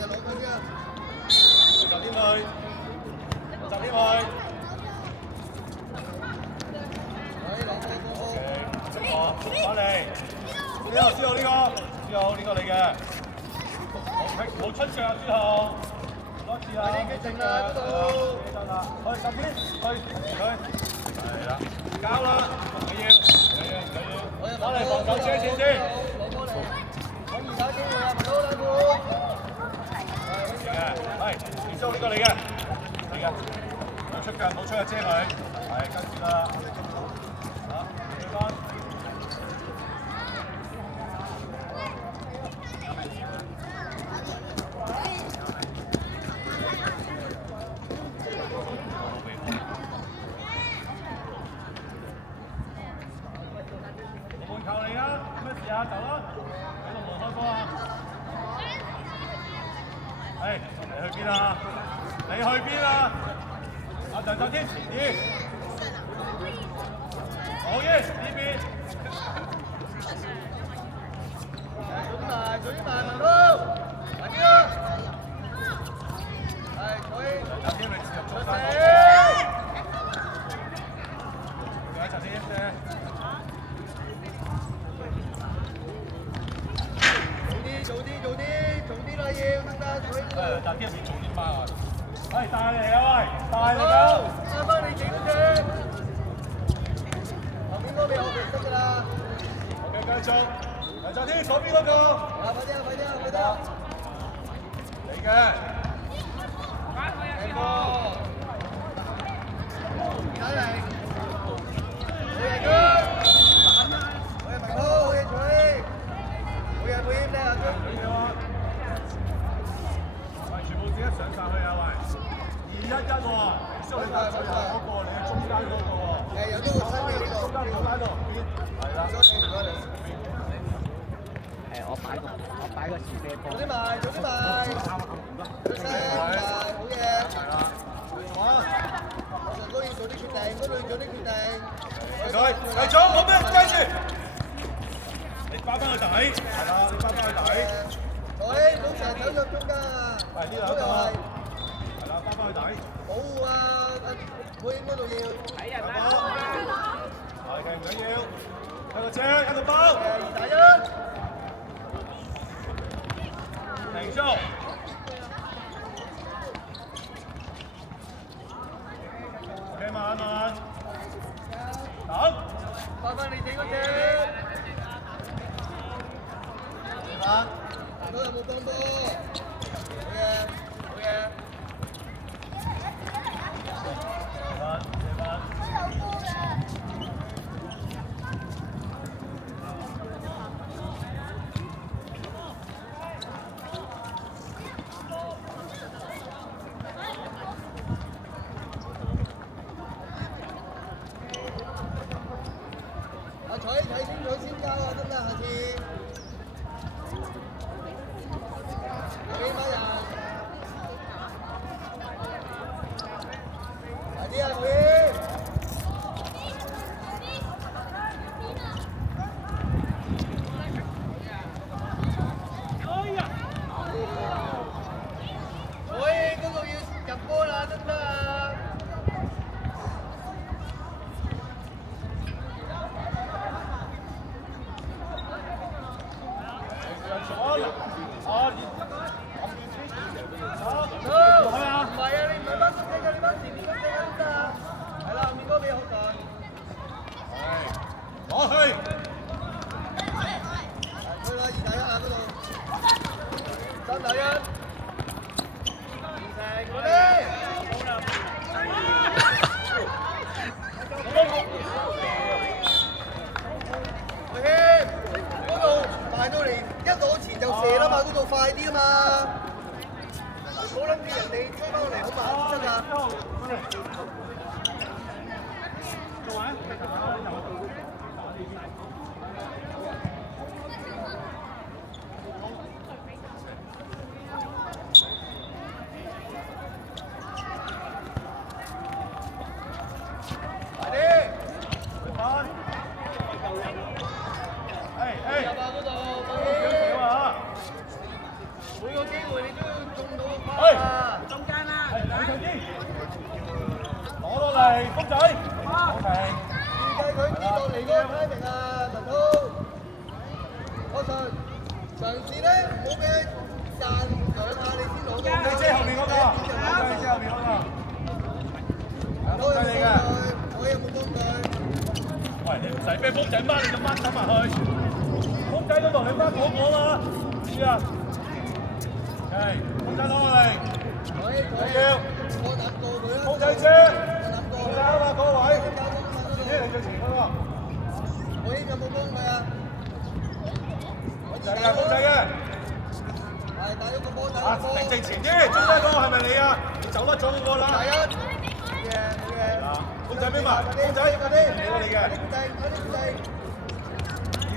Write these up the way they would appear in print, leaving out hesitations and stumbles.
添佢，集添佢。翻嚟，之後呢個你嘅，冇出腳之後，多次啊，決定啦嗰度，得啦，去集添，去，係啦，交啦，唔緊要，翻嚟防守車線先，揾而家機會啊，唔好兩盤，係，結束呢個你嘅，冇出腳遮佢，係跟住啦，好，對翻。靠你啦，咩事啊？走啦！喺度門開波啊！係，你去邊啊？你去邊啊？阿陳澤天前啲，好嘅，呢邊。早啲埋咯，快啲啦！係，陳澤天咪自入咗三個。有陳澤天啫。早啲啦要，得得，但啲人要早啲翻啊！喂，大力啊喂，大力啊！啱啱你整啫，後面嗰邊我哋得㗎啦。OK，繼續，嚟就添，左邊嗰個。啊，快啲啊，快啲啊，快啲啊！嚟嘅。嚟波。睇嚟。嚟嘅。好嘢，明哥，好嘢，取。好嘢，好嘢，叻啊！全部自己上晒去啊喂！2-1-1喎，收曬嗰個，你喺中間嗰個喎。有呢個新嘅呢個。中間度，係啦。唔該你。我擺個前飛波。早啲埋，早啲埋。早啲埋，好嘢。係啦。好。我都要做啲決定，嗰度要做啲決定。佢，繼續，冇咩，跟住。你翻返去底，係啦，你翻返去底。喂，唔好成日走入中間啊！係呢兩個，係啦，翻返去底。保護啊！配應嗰度要。睇人啦！係嘅，唔緊要。一個車，一個包。2-1。停數。OK，慢慢。等。翻返你自己嗰隻。啊！大哥有冇幫波？好嘢，好嘢。4分。都有波嘅。阿彩睇清楚先交啊，得唔得？下次。幾班人？快啲啊，老爺！喂，嗰度要入波啦，得唔得啊？攞去！去啦，2-1啊嗰度，3-1。我哋。喂，嗰度埋到嚟一攞前就射啦嘛，嗰度快啲啊嘛，唔好諗住人哋追翻嚟好慢先得㗎。做完。每個機會你都要嚟，公仔，好停。預計佢跌落嚟嗰個 timing 啊，文滔。確實，嘗試咧唔好俾佢彈兩下你先攞到。你遮後面嗰個，你遮後面嗰個。公仔你嘅。我有冇幫佢？喂，你唔使俾公仔掹，你就掹緊埋去。公仔嗰度你掹嗰個嘛，知啊？係，公仔攞過嚟。我要。我諗過佢啦。公仔車。公仔啊嘛，嗰個位。車你最前嗰個。我應有冇幫佢啊？公仔嘅，公仔嘅。係打咗個波，打啊，個波。定正前啲，中間嗰個係咪你啊？你走甩咗嗰個啦。第一。嘅。公仔邊埋？公仔嗰啲，你個你嘅。呢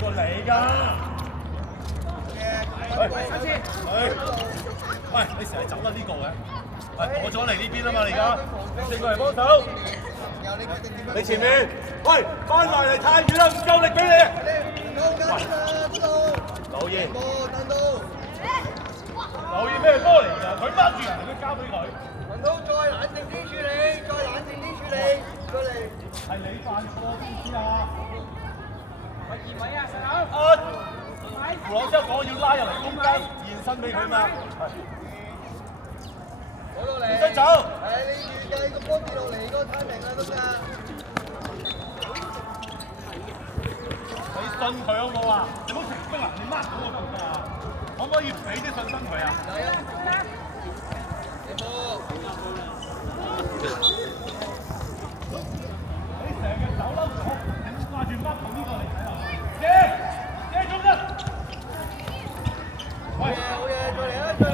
個你㗎。喂，你成日走甩呢個嘅。喂，我咗嚟呢邊啊嘛，你而家。正過嚟幫手。你前面。喂，翻埋嚟太遠啦，唔夠力俾你。留意。留意咩波嚟㗎？佢掹住人哋都交俾佢。文滔再冷靜啲處理，再冷靜啲處理，過嚟。係你犯錯知唔知啊？我移位啊，細佬。胡朗之後講要拉入嚟中間現身俾佢嘛。攞到嚟。唔使走。係你預計個波跌落嚟嗰個 timing 啦，得唔得？你信佢好冇啊？你唔好停逼啊！你掹到我得唔得啊？可唔可以俾啲信心佢啊？你成日走甩咗，你掛住掹到呢個嚟睇下。借中啦！好嘢，好嘢，再嚟啊，再嚟！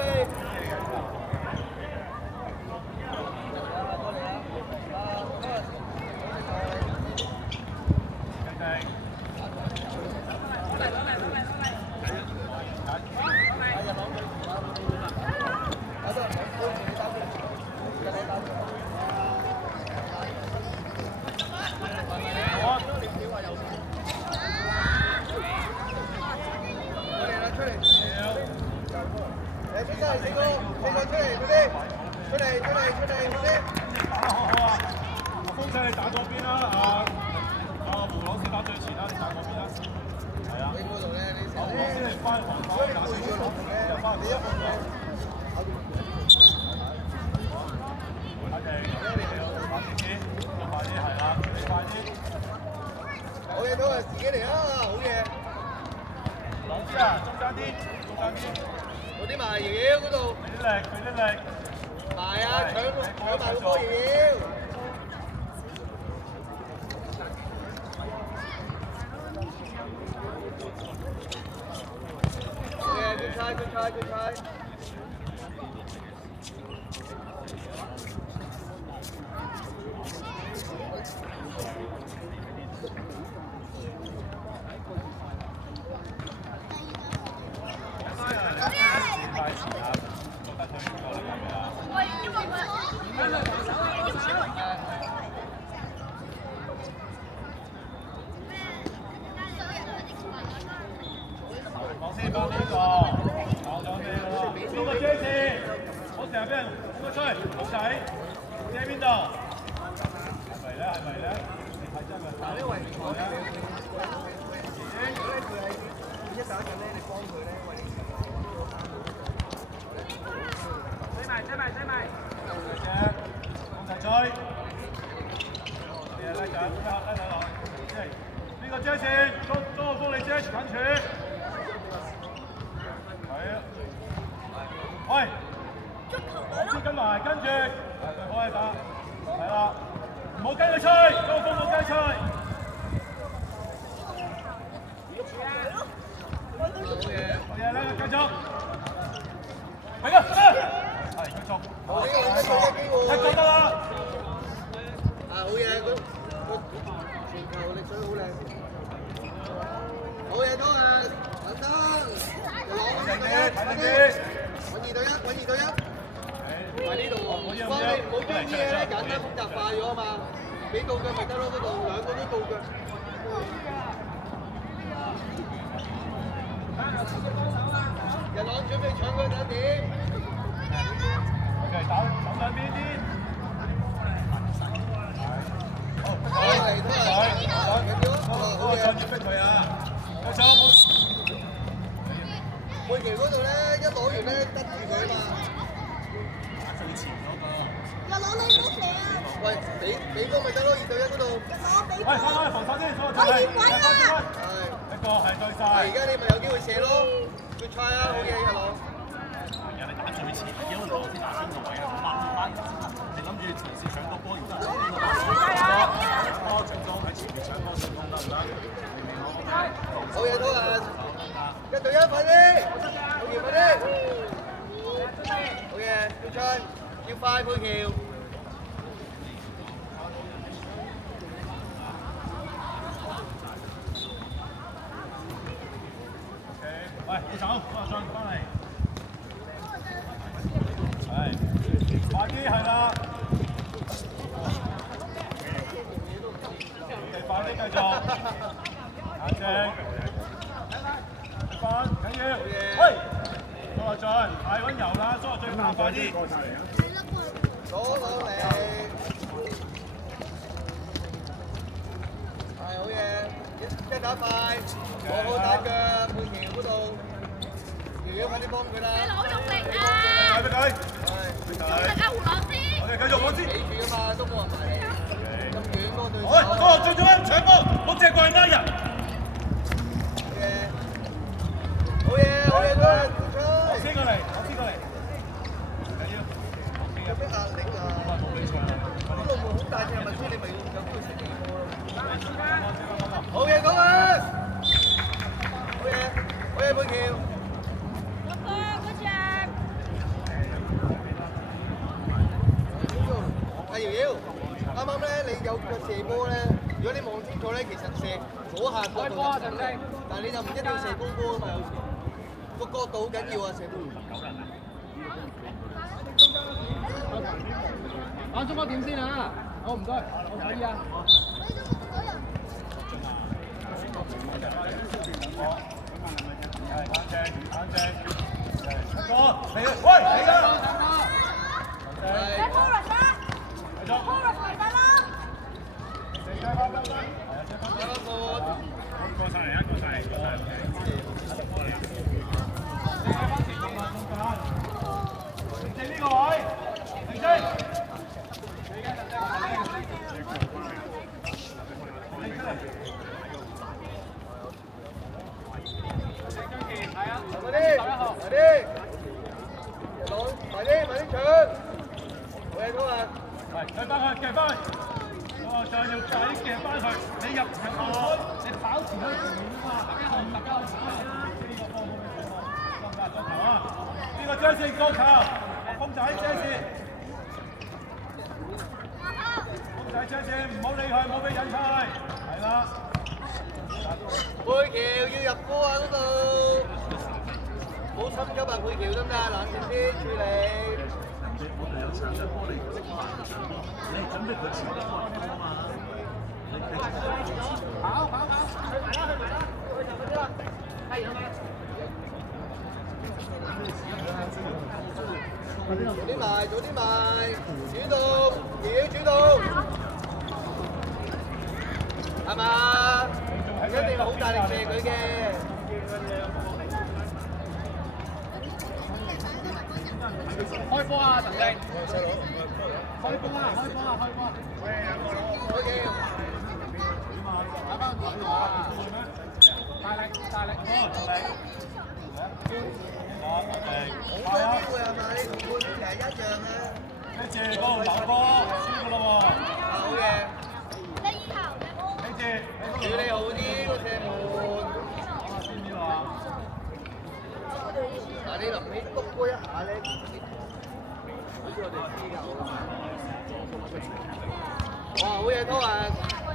好嘢，都係自己嚟啊！好嘢。老師啊，中間啲，中間啲。嗰啲埋瑤瑤嗰度。俾啲力，俾啲力。埋啊！搶埋個波瑤瑤。好嘢，good try，good try，good try。講先幫呢個，講咗咩咯？做個遮線，我成日俾人衝咗出嚟，公仔遮邊度？係咪咧？係咪咧？你睇真係打呢位唔錯咧。一打緊咧，你幫佢咧，喂。追埋，公仔追。你係拉緊，拉落。呢個遮線，多個幫你遮緊住。係啊。喂，我先跟埋，跟住，佢可以打，係啦，唔好跟佢吹，嗰個風冇跟吹。好嘢啦，繼續，係啊，係繼續，好嘢，踢咗得啦。啊，好嘢，個傳球力水好靚。好嘢都係，等等，睇定啲，揾2對1，揾2對1。喺呢度喎，唔好將啲嘢咧簡單複雜化咗啊嘛，俾到腳咪得咯，嗰度兩個都到腳。日朗準備搶佢打點。OK，走兩邊啲。進要逼佢啊！我想冇。背橋嗰度咧，一攞完咧得住佢嘛。最前嗰個。又攞你冇射啊！喂，俾波咪得咯，2對1嗰度。喂，放開防守先，所有我越位啊！一個係對晒。而家你咪有機會射咯，決賽啊，好嘢，一路。人哋打最前，因為羅先打邊個位啊？我掹翻，你諗住前線搶個波，然之後進攻喺前面搶波進攻得唔得？好嘢，拖人。1對1，快啲！好嘢，快啲！好嘢，決賽，要快，配橋。喂，你走，再翻嚟。係，快啲係啦。快啲繼續。眼睛。翻緊要。喂，蘇亞俊，太溫柔啦，蘇亞俊快啲。攞嚟。係好嘢，一打快，好好打腳，配橋嗰度，瑤瑤快啲幫佢啦。你攞用力啊！俾佢。係。用力啊，胡朗先！我哋繼續攞先。企住啊嘛，都冇人埋嚟。咁遠嗰個對手。好，嗰個最搶波，6隻過嚟拉人。好嘢，好嘢，都係我先過嚟，緊要。有咩壓力啊？嗰度門好大隻，係咪所以你咪有機會食幾波咯？好嘢，講啊！好嘢，好嘢，配橋。阿瑤瑤，啱啱咧你有腳射波咧，如果你望清楚咧，其實射左下角度，但係你就唔一定射高波啊嘛，有時個角度好緊要啊，射波。玩中波點先啊！好唔該，我睇啊。冷靜，哥，嚟啦，喂，嚟啦！你拖落啦！拖落嚟啦！過晒嚟啊！過晒嚟！停呢個位，停機。快啲，搶！好嘢，哥啊！係，夾翻去，夾翻去。我就要仔夾翻去，你入場開，你跑前去前面啊嘛。呢個波冇咩錯喎，得唔得？足球啊！呢個張士過球，公仔張士。公仔張士，唔好理佢，唔好俾引開。係啦。配橋要入波啊嗰度，唔好心急啊配橋得唔得？冷靜啲處理。我哋有場嘅波嚟即快嘅場波，你係準備佢前得開波啊嘛？跑，去埋啦！係啊嘛。早啲埋，主動，瑤瑤主動，係嘛？一定好大力射佢嘅。開波啊，陳靜！開波啊！好嘅。打翻轉啊！大力！好多機會係嘛？你同配橋係一樣啊。一隻嗰度流波，輸㗎咯喎。好嘢。處理好啲個射門。嗱，你臨尾篤嗰一下咧，好似我哋知㗎。哇，好嘢，拖人。快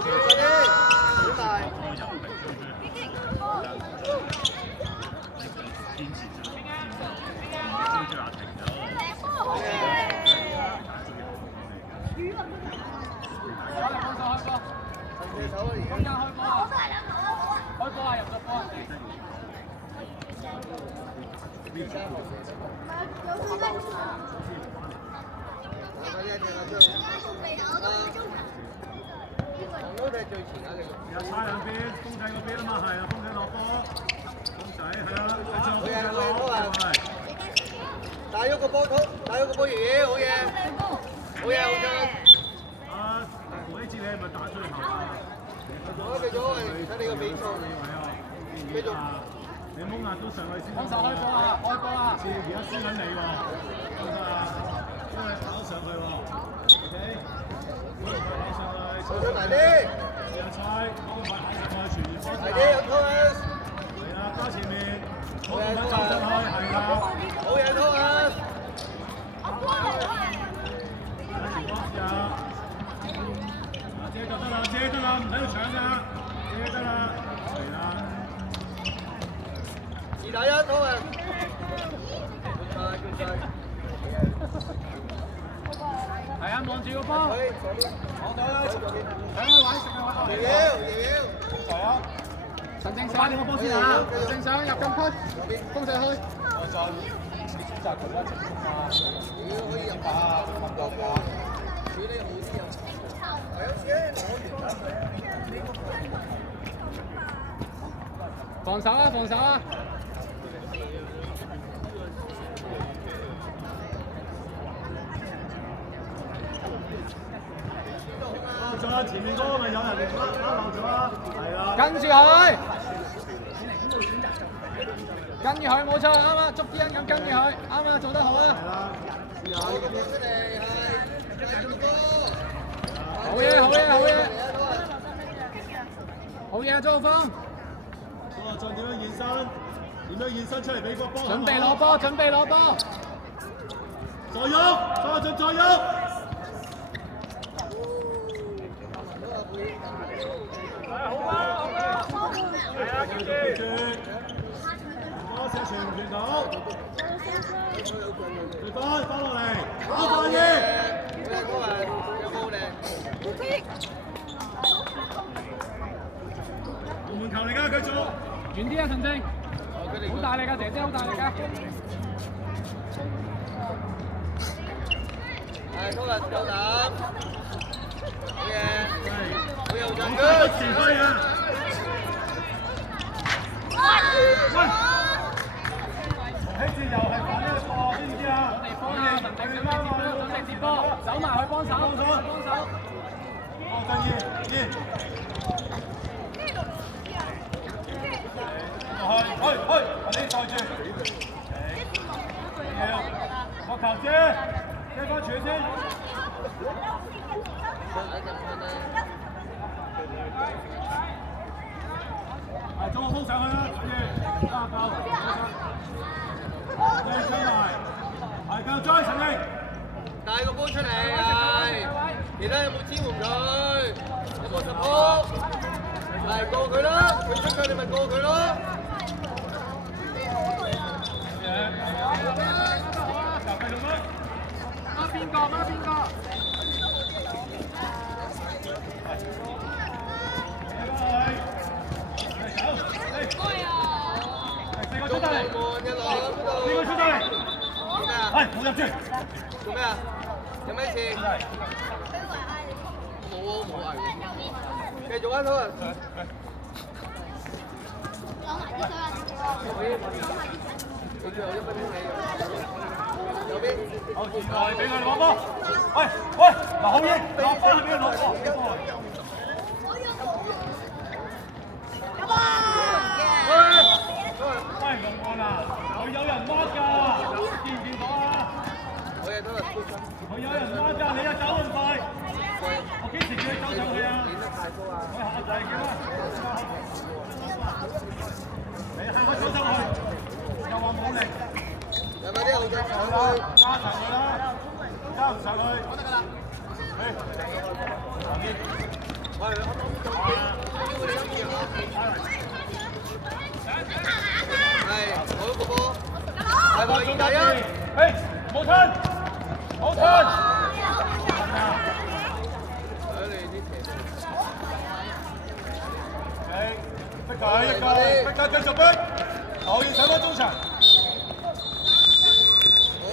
啲，小大。都踢最前啊！你有差兩邊，公仔嗰邊啊嘛，係啊，公仔落波，公仔係啊，繼續公仔落，係。帶咗個波通，帶咗個波爺爺，好嘢，好嘢，好嘢。啊，胡希志你係咪打出嚟後啊？繼續，睇你個比數。繼續。你蒙壓都上去先。幫手開波啊！開波啊！而家輸緊你喎，得唔得啊？因為跑上去喎 ，OK。跑上去。上埋啲。有菜，趕快跑上去，傳熱波。係啲有 Thomas。係啊，加前面。好嘢，走上去，係啦。好嘢 Thomas。借就得啦，借得啦，唔使搶㗎，借得啦，係啦。2打1 Thomas。係啊，望住個波。可以，我哋喺度玩食啊！爺爺，係啊！陳正上呢個波先啊！陳正上入禁區，攻上去。我再選擇佢一齊啊！可以入啊！處理好啲啊！係啊，防守啊！防守啊！仲有前面嗰個咪有人甩漏咗啊！係啦，跟住佢，跟住佢冇錯，啱啊！捉啲人咁跟住佢，啱啊！做得好啊！係啦，攞個波出嚟，係個波。好嘢！好嘢！好嘢！好嘢！周浩峰，再點樣現身？點樣現身出嚟俾個波？準備攞波，準備攞波。再喐，再喐。係啊，記住，多謝傳唔傳到？對方翻落嚟，打快啲！有冇咧？龍門球嚟㗎，繼續。遠啲啊，陳正！好大力㗎，姐姐好大力㗎！係Thomas夠膽，好嘢，好有進攻。前揮啊！希志又係反呢個波，知唔知啊？地方啊，陳正準備接波，走埋去幫手，幫手。哦，第二，去，我哋袋住。我球先，借翻傳先。係，中個鋒上去啦，跟住加球，你追埋，係夠追陳英。帶個波出嚟，其他有冇支援佢？有冇十波？係過佢啦，佢出腳你咪過佢咯。孖邊個？四個出得嚟，一攞四個出得嚟，做咩啊？係冇入住。做咩啊？有咩事？冇啊，繼續啊，Thomas。佢最後1分鐘你右邊。好，前來俾佢攞波。喂，嗱好嘢，攞波去俾佢攞波。喂，龍漢啊，佢有人掹㗎，見唔見到啊？好嘢，Thomas。佢有人掹㗎，你又走咁快，我幾時叫你走上去啊？練得太多啊！我下就係叫啦，你下下走上去，又話冇力，有冇啲後腳上去？加上去啦，加唔上去，我得㗎啦，喂，係，好個波，係咪2打1？冇吞，冇吞。逼佢，繼續逼，後要上翻中場。